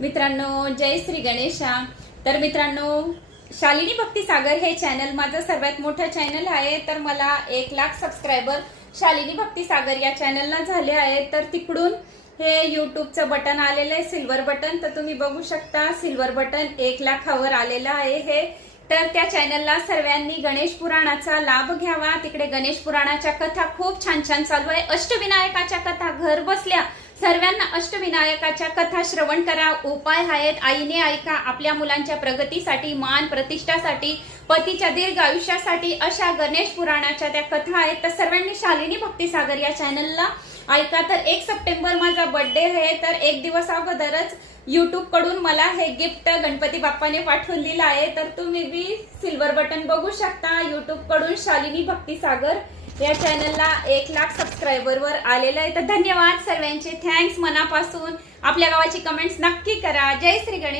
मित्रांनो, जय श्री गणेशा। तर मित्रांनो, शालिनी भक्ती सागर हे चॅनल माझं सर्वात मोठं चॅनल आहे। तर मला 1 लाख सबस्क्रायबर शालिनी भक्ती सागर या चॅनलला झाले आहेत। तर तिकडून हे युट्यूबचं बटन आलेलं आहे, सिल्वर बटन। तर तुम्ही बघू शकता, सिल्वर बटन 1 लाखावर आलेलं आहे हे। तर त्या चॅनलला सर्वांनी गणेश पुराणाचा लाभ घ्यावा। तिकडे गणेश पुराणाच्या कथा खूप छान छान चालू आहे। अष्टविनायकाच्या कथा घर बसल्या सर्वांना अष्टविनायकाच्या कथा श्रवण करा। उपाय आहेत, आईने ऐका। आपल्या मुलांच्या प्रगतीसाठी, मान प्रतिष्ठासाठी, पतीच्या दीर्घ आयुष्यासाठी अशा गणेश पुराणाच्या त्या कथा आहेत। तर सर्वांनी शालिनी भक्ती सागर या चॅनलला ऐका। तर 1 सप्टेंबर माझा बर्थडे आहे। तर 1 दिवस अगोदरच YouTube कडून मला हे गिफ्ट गणपती बाप्पाने पाठवून दिलं आहे। तर तुम्ही बी सिल्वर बटन बघू शकता। YouTube कडून शालिनी भक्ती सागर या चॅनलला 1 लाख सबस्क्रायबरवर आलेलं आहे। तर धन्यवाद सर्वांचे, थँक्स मनापासून। आपल्या गावाची कमेंट्स नक्की करा। जय श्री गणेश।